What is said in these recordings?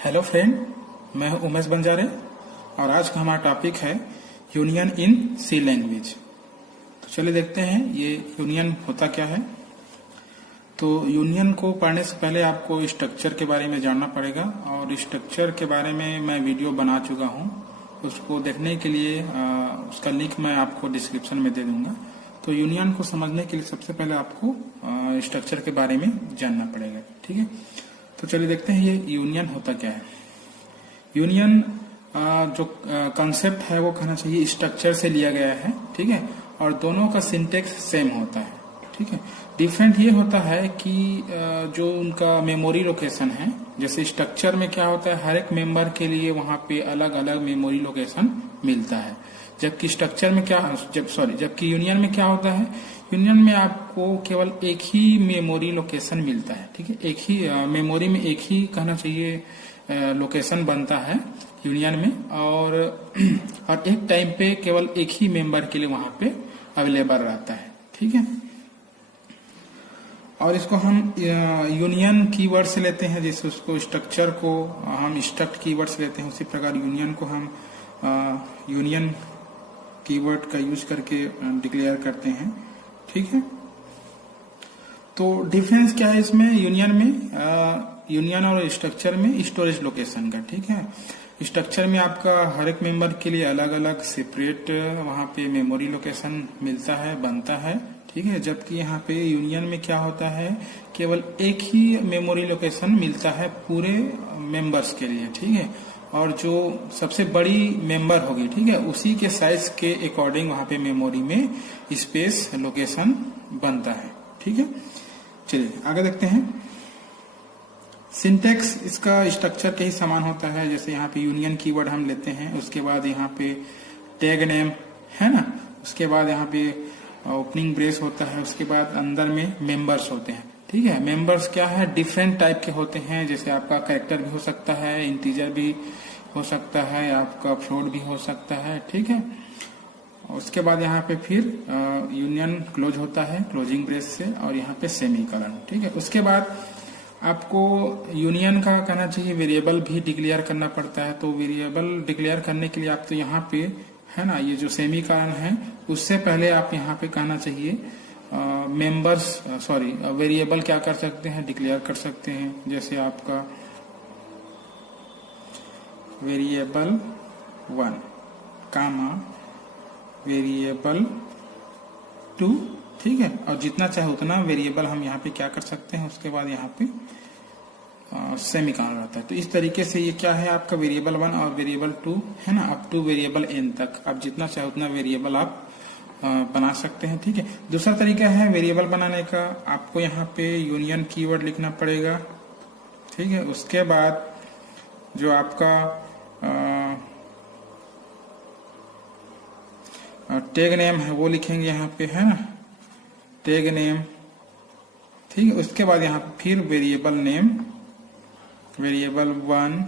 Hello friend, मैं हूं उमेश बंजारे और आज का हमारा टॉपिक है यूनियन इन सी लैंग्वेज। तो चलिए देखते हैं ये यूनियन होता क्या है। तो यूनियन को पढ़ने से पहले आपको स्ट्रक्चर के बारे में जानना पड़ेगा और स्ट्रक्चर के बारे में मैं वीडियो बना चुका हूं। उसको देखने के लिए उसका लिंक मैं आपको डिस्क्रिप्शन में दे दूंगा। तो यूनियन को समझने के लिए सबसे पहले आपको स्ट्रक्चर के बारे में जानना पड़ेगा, ठीक है। तो चलिए देखते हैं ये यूनियन होता क्या है। यूनियन जो कॉन्सेप्ट है वो कहना चाहिए स्ट्रक्चर से लिया गया है, ठीक है, और दोनों का सिंटेक्स सेम होता है, ठीक है। डिफरेंट ये होता है कि जो उनका मेमोरी लोकेशन है, जैसे स्ट्रक्चर में क्या होता है, हर एक मेंबर के लिए वहां पे अलग अलग मेमोरी लोकेशन मिलता है। जबकि स्ट्रक्चर में जबकि यूनियन में क्या होता है, यूनियन में आपको केवल एक ही मेमोरी लोकेशन मिलता है, ठीक है। एक ही मेमोरी में एक ही कहना चाहिए लोकेशन बनता है यूनियन में, और एक टाइम पे केवल एक ही मेंबर के लिए वहां पे अवेलेबल रहता है, ठीक है। और इसको हम यूनियन कीवर्ड से लेते हैं, जैसे उसको स्ट्रक्चर को हम स्ट्रक्ट कीवर्ड से लेते हैं, उसी प्रकार यूनियन को हम यूनियन कीवर्ड का यूज करके डिक्लेयर करते हैं, ठीक है। तो डिफरेंस क्या है इसमें, यूनियन में यूनियन और स्ट्रक्चर में स्टोरेज लोकेशन का, ठीक है। स्ट्रक्चर में आपका हर एक मेंबर के लिए अलग अलग सेपरेट वहां पे मेमोरी लोकेशन मिलता है, बनता है, ठीक है। जबकि यहाँ पे यूनियन में क्या होता है, केवल एक ही मेमोरी लोकेशन मिलता है पूरे मेंबर्स के लिए, ठीक है। और जो सबसे बड़ी मेंबर होगी, ठीक है, उसी के साइज के अकॉर्डिंग वहां पे मेमोरी में स्पेस लोकेशन बनता है, ठीक है। चलिए आगे देखते हैं। सिंटेक्स इसका स्ट्रक्चर के ही समान होता है। जैसे यहाँ पे यूनियन कीवर्ड हम लेते हैं, उसके बाद यहाँ पे टैग नेम है ना, उसके बाद यहाँ पे ओपनिंग ब्रेस होता है, उसके बाद अंदर में मेंबर्स होते हैं, ठीक है। मेंबर्स क्या है, डिफरेंट टाइप के होते हैं। जैसे आपका कैरेक्टर भी हो सकता है, इंटीजर भी हो सकता है, आपका फ्लोट भी हो सकता है, ठीक है। उसके बाद यहाँ पे फिर यूनियन क्लोज होता है क्लोजिंग ब्रेस से, और यहाँ पे सेमीकोलन, ठीक है। उसके बाद आपको यूनियन का कहना चाहिए वेरिएबल भी डिक्लेयर करना पड़ता है। तो वेरिएबल डिक्लेयर करने के लिए आप तो यहाँ पे है ना, ये जो सेमीकोलन है उससे पहले आप यहाँ पे कहना चाहिए वेरिएबल क्या कर सकते हैं, डिक्लेयर कर सकते हैं। जैसे आपका वेरिएबल 1 कामा वेरिएबल 2, ठीक है। और जितना चाहे उतना वेरिएबल हम यहाँ पे क्या कर सकते हैं, उसके बाद यहाँ पे सेमीकोलन रहता है। तो इस तरीके से ये क्या है, आपका वेरिएबल 1 और वेरिएबल 2 है ना, अप टू वेरिएबल n तक आप जितना चाहे उतना वेरिएबल आप बना सकते हैं, ठीक है। दूसरा तरीका है वेरिएबल बनाने का, आपको यहाँ पे यूनियन कीवर्ड लिखना पड़ेगा, ठीक है। उसके बाद जो आपका टैग नेम है वो लिखेंगे यहाँ पे, है ना, टैग नेम, ठीक है। उसके बाद यहाँ पे फिर वेरिएबल नेम, वेरिएबल 1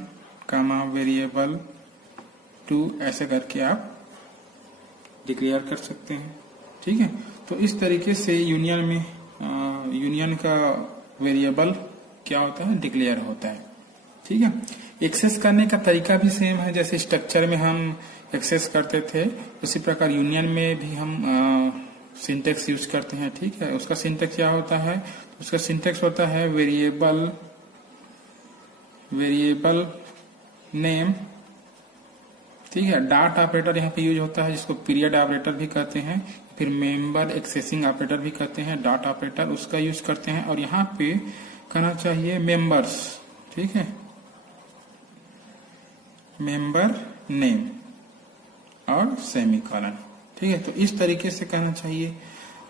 कामा वेरिएबल 2, ऐसे करके आप डिक्लेयर कर सकते हैं, ठीक है। तो इस तरीके से यूनियन में यूनियन का वेरिएबल क्या होता है, डिक्लेयर होता है, ठीक है। एक्सेस करने का तरीका भी सेम है, जैसे स्ट्रक्चर में हम एक्सेस करते थे उसी प्रकार यूनियन में भी हम सिंटेक्स यूज करते हैं, ठीक है। उसका सिंटेक्स क्या होता है, उसका सिंटेक्स होता है वेरिएबल नेम, ठीक है। डॉट ऑपरेटर यहाँ पे यूज होता है, जिसको पीरियड ऑपरेटर भी कहते हैं, फिर मेंबर एक्सेसिंग ऑपरेटर भी कहते हैं, डॉट ऑपरेटर उसका यूज करते हैं। और यहाँ पे कहना चाहिए मेंबर्स, ठीक है, मेंबर नेम और सेमीकोलन, ठीक है। तो इस तरीके से कहना चाहिए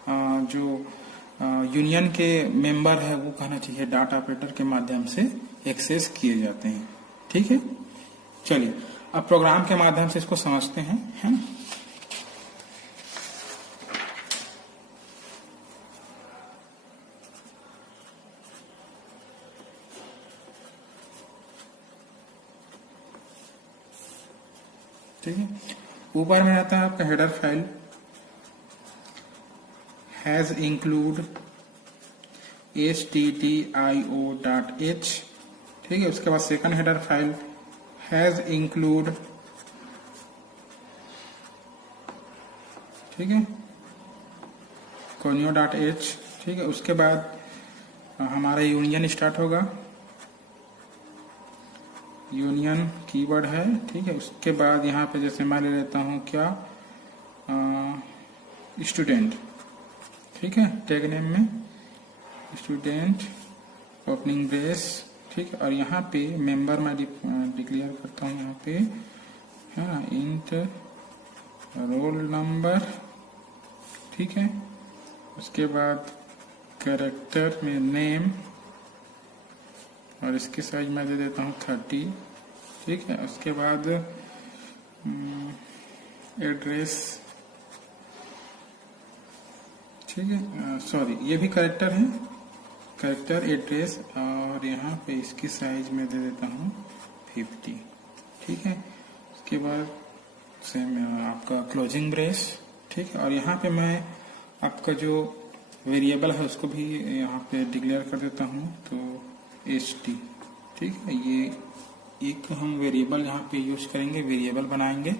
जो यूनियन के मेंबर है वो कहना चाहिए डॉट ऑपरेटर के माध्यम से एक्सेस किए जाते हैं, ठीक है। चलिए अब प्रोग्राम के माध्यम से इसको समझते हैं, है ना। ठीक है, ऊपर में आता है आपका header file, has include stdio.h, ठीक है। उसके बाद second header file has include, ठीक है, conio.h, ठीक है। उसके बाद हमारा यूनियन स्टार्ट होगा, यूनियन कीवर्ड है, ठीक है। उसके बाद यहाँ पे जैसे मैं ले लेता हूँ क्या, स्टूडेंट, ठीक है, टैग नेम में स्टूडेंट ओपनिंग ब्रेस, ठीक है। और यहाँ पे मेंबर मैं डिक्लेयर करता हूँ यहाँ पे, हाँ, इंट रोल नंबर, ठीक है। उसके बाद कैरेक्टर में नेम और इसकी साइज मैं दे देता हूँ 30, ठीक है। उसके बाद एड्रेस, ठीक है, सॉरी ये भी कैरेक्टर है, कैरेक्टर एड्रेस, और यहाँ पे इसकी साइज में दे देता हूँ 50, ठीक है। उसके बाद सेम आपका क्लोजिंग ब्रेस, ठीक है। और यहाँ पे मैं आपका जो वेरिएबल है उसको भी यहाँ पे डिक्लेयर कर देता हूँ, तो st, ठीक है। ये एक हम वेरिएबल यहाँ पे यूज करेंगे, वेरिएबल बनाएंगे,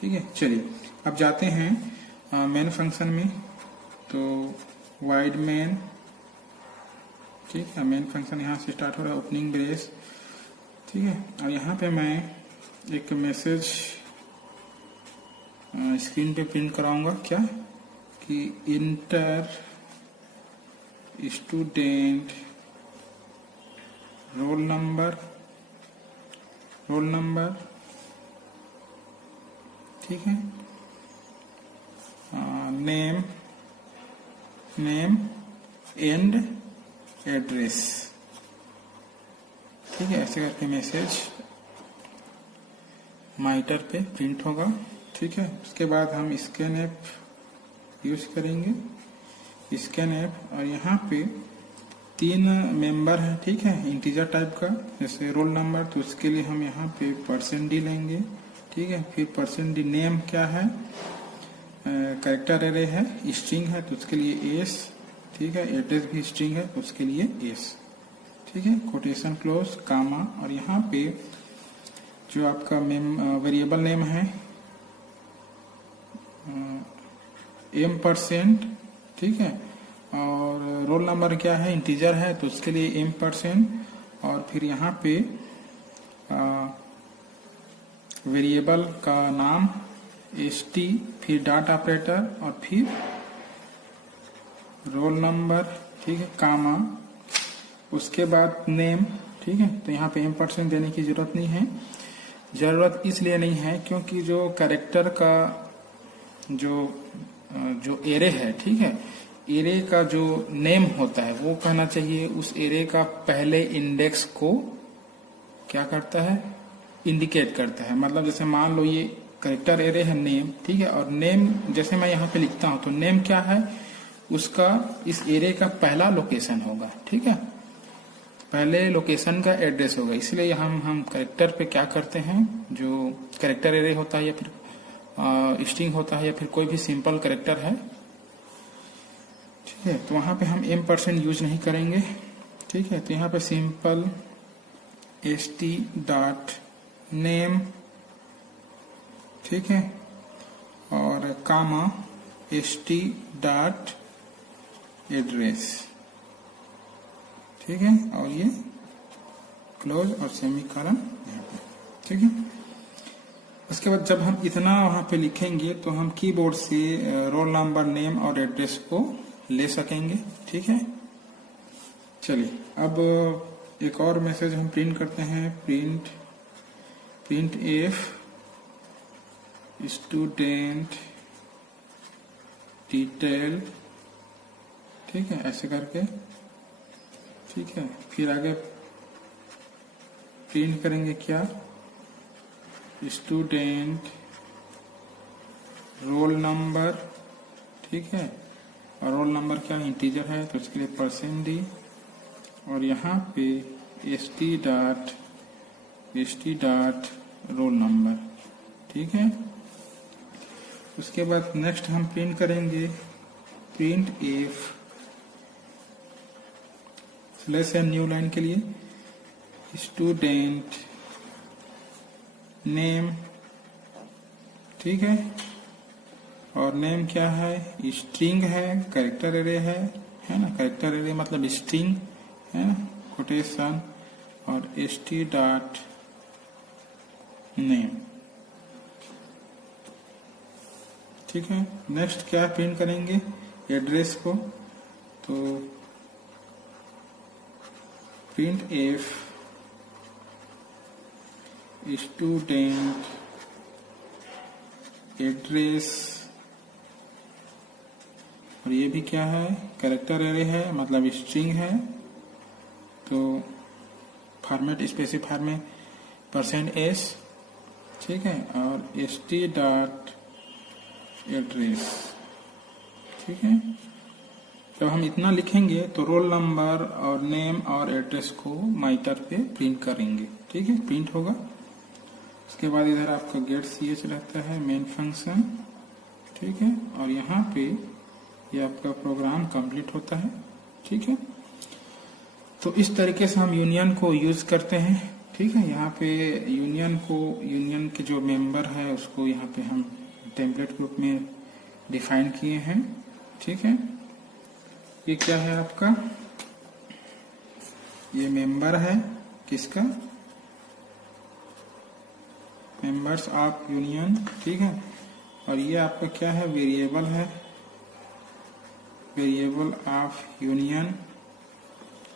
ठीक है। चलिए अब जाते हैं मेन फंक्शन में, तो वाइड मेन, ठीक है, मेन फंक्शन यहाँ से स्टार्ट हो रहा है, ओपनिंग ब्रेस, ठीक है। और यहाँ पे मैं एक मैसेज स्क्रीन पे प्रिंट कराऊंगा, क्या कि इंटर स्टूडेंट रोल नंबर, ठीक है, नेम एंड एड्रेस, ठीक है। ऐसे करके मैसेज माइटर पे प्रिंट होगा, ठीक है। उसके बाद हम स्कैनएफ यूज करेंगे, स्कैनएफ, और यहाँ पे 3 मेंबर है, ठीक है, इंटीजर टाइप का, जैसे रोल नंबर, तो उसके लिए हम यहाँ पे %d लेंगे, ठीक है। फिर %d नेम क्या है, कैरेक्टर एरे है, स्ट्रिंग है, तो उसके लिए s, ठीक है। एड्रेस भी स्ट्रिंग है, तो उसके लिए s, ठीक है, कोटेशन क्लोज, कामा, और यहाँ पे जो आपका वेरिएबल नेम है m%, ठीक है। और रोल नंबर क्या है, इंटीजर है, तो उसके लिए m%, और फिर यहाँ पे वेरिएबल का नाम st, फिर डॉट ऑपरेटर, और फिर रोल नंबर, ठीक है, कामा, उसके बाद नेम, ठीक है। तो यहाँ पे m% देने की जरूरत नहीं है, जरूरत इसलिए नहीं है क्योंकि जो कैरेक्टर का जो एरे है, ठीक है, एरे का जो नेम होता है वो कहना चाहिए उस एरे का पहले इंडेक्स को क्या करता है, इंडिकेट करता है। मतलब जैसे मान लो ये कैरेक्टर एरे है नेम, ठीक है, और नेम जैसे मैं यहाँ पे लिखता हूँ तो नेम क्या है, उसका इस एरे का पहला लोकेशन होगा, ठीक है, पहले लोकेशन का एड्रेस होगा। इसलिए हम कैरेक्टर पे क्या करते हैं, जो कैरेक्टर एरे होता है या फिर स्ट्रिंग होता है या फिर कोई भी सिंपल कैरेक्टर है, ठीक है, तो वहां पे हम m% यूज नहीं करेंगे, ठीक है। तो यहाँ पे सिंपल st डॉट नेम, ठीक है, और कामा st डॉट एड्रेस, ठीक है, और ये क्लोज और सेमीकोलन यहाँ पे, ठीक है। उसके बाद जब हम इतना वहां पे लिखेंगे तो हम कीबोर्ड से रोल नंबर, नेम और एड्रेस को ले सकेंगे, ठीक है। चलिए अब एक और मैसेज हम प्रिंट करते हैं, प्रिंट एफ स्टूडेंट डिटेल, ठीक है, ऐसे करके, ठीक है। फिर आगे प्रिंट करेंगे क्या, स्टूडेंट रोल नंबर, ठीक है, और रोल नंबर क्या इंटीजर है, तो उसके लिए %d, और यहाँ पे st डॉट रोल नंबर, ठीक है। उसके बाद नेक्स्ट हम प्रिंट करेंगे print F slash n new line के लिए स्टूडेंट नेम, ठीक है। और नेम क्या है, स्ट्रिंग है, कैरेक्टर एरे है ना। कैरेक्टर एरे मतलब स्ट्रिंग है ना, कोटेशन, और st डॉट नेम, ठीक है। नेक्स्ट क्या प्रिंट करेंगे, एड्रेस को, तो प्रिंट एफ स्टूडेंट एड्रेस, और ये भी क्या है, कैरेक्टर एरे है मतलब स्ट्रिंग है, तो फॉर्मेट स्पेसिफायर में %s, ठीक है, और st डॉट एड्रेस, ठीक है। जब हम इतना लिखेंगे तो रोल नंबर और नेम और एड्रेस को माइटर पे प्रिंट करेंगे, ठीक है, प्रिंट होगा। उसके बाद इधर आपका गेट ch रहता है, मेन फंक्शन, ठीक है, और यहाँ पे ये आपका प्रोग्राम कंप्लीट होता है, ठीक है। तो इस तरीके से हम यूनियन को यूज करते हैं, ठीक है। यहाँ पे यूनियन के जो मेंबर है उसको यहाँ पे हम टेम्पलेट ग्रुप में डिफाइन किए हैं, ठीक है। ये क्या है आपका, ये मेंबर है किसका, मेंबर्स ऑफ यूनियन, ठीक है। और ये आपका क्या है, वेरिएबल है, वेरिएबल ऑफ यूनियन,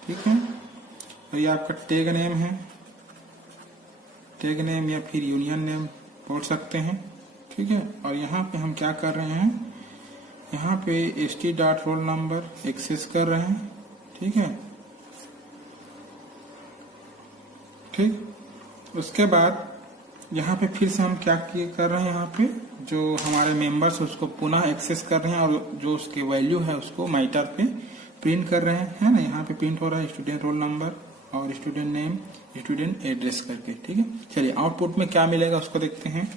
ठीक है। और ये आपका टैग नेम है, टैग नेम या फिर यूनियन नेम बोल सकते हैं, ठीक है। और यहाँ पे हम क्या कर रहे हैं, यहाँ पे st dot roll number access कर रहे हैं, ठीक है, ठीक। उसके बाद यहाँ पे फिर से हम क्या कर रहे हैं, यहाँ पे जो हमारे मेंबर्स उसको पुनः एक्सेस कर रहे हैं और जो उसके वैल्यू है उसको माइटर पे प्रिंट कर रहे हैं, है ना। यहाँ पे प्रिंट हो रहा है स्टूडेंट रोल नंबर और स्टूडेंट नेम, स्टूडेंट एड्रेस करके, ठीक है। चलिए आउटपुट में क्या मिलेगा उसको देखते हैं।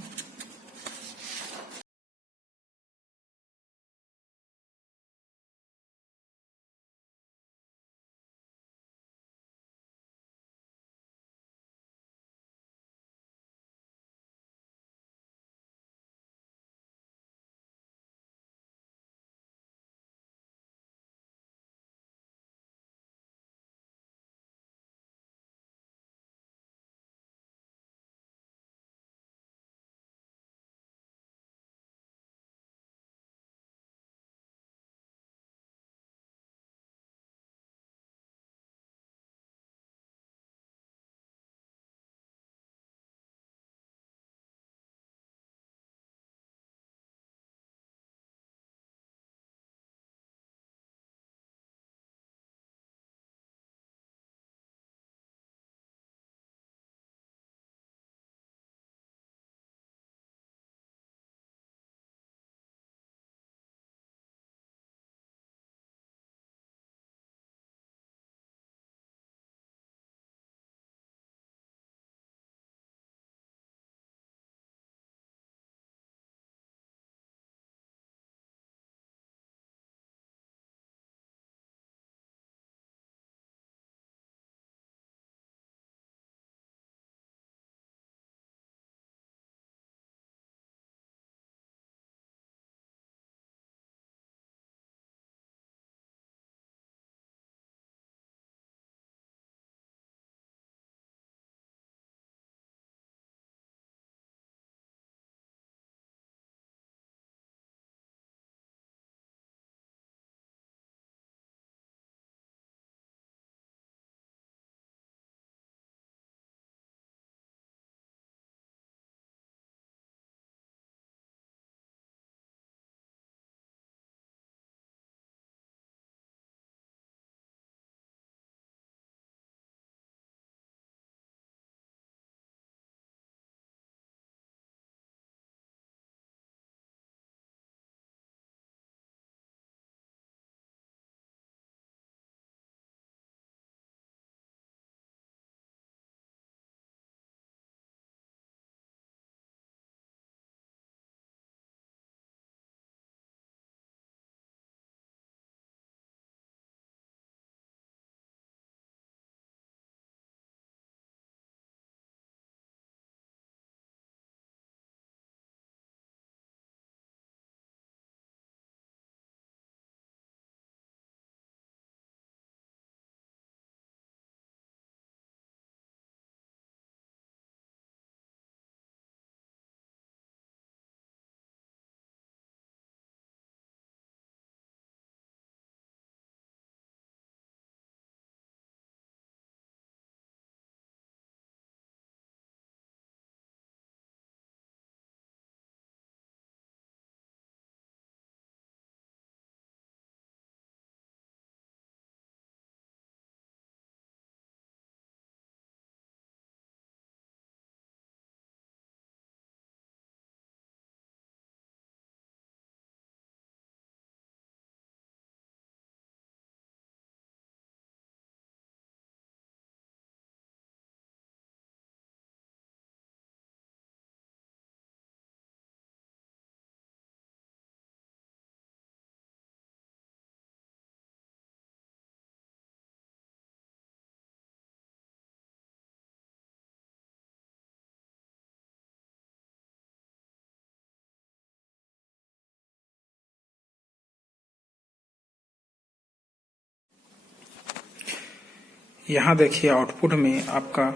यहाँ देखिए आउटपुट में आपका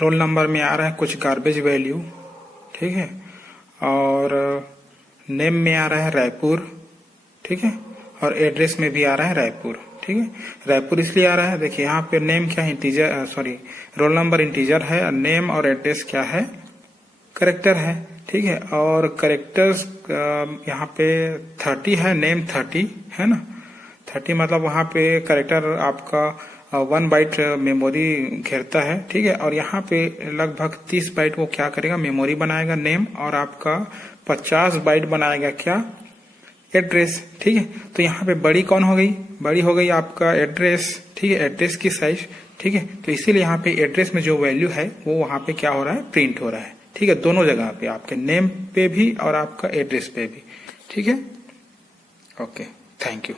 रोल नंबर में आ रहा है कुछ गार्बेज वैल्यू, ठीक है, और नेम में आ रहा है रायपुर, ठीक है, और एड्रेस में भी आ रहा है रायपुर, ठीक है। रायपुर इसलिए आ रहा है, देखिए यहाँ पे नेम क्या है, integer, sorry roll number integer है, और नेम और एड्रेस क्या है, करेक्टर है, ठीक है। और करेक्टर्स यहाँ पे 30 है, नेम 30 है ना, 30 मतलब वहाँ पे करेक्टर आपका 1 बाइट मेमोरी घेरता है, ठीक है। और यहाँ पे लगभग 30 बाइट वो क्या करेगा, मेमोरी बनाएगा नेम, और आपका 50 बाइट बनाएगा क्या, एड्रेस, ठीक है। तो यहाँ पे बड़ी कौन हो गई, बड़ी हो गई आपका एड्रेस, ठीक है, एड्रेस की साइज, ठीक है। तो इसीलिए यहाँ पे एड्रेस में जो वैल्यू है वो वहाँ पे क्या हो रहा है, प्रिंट हो रहा है, ठीक है, दोनों जगह पे, आपके नेम पे भी और आपका एड्रेस पे भी, ठीक है। Okay, thank you.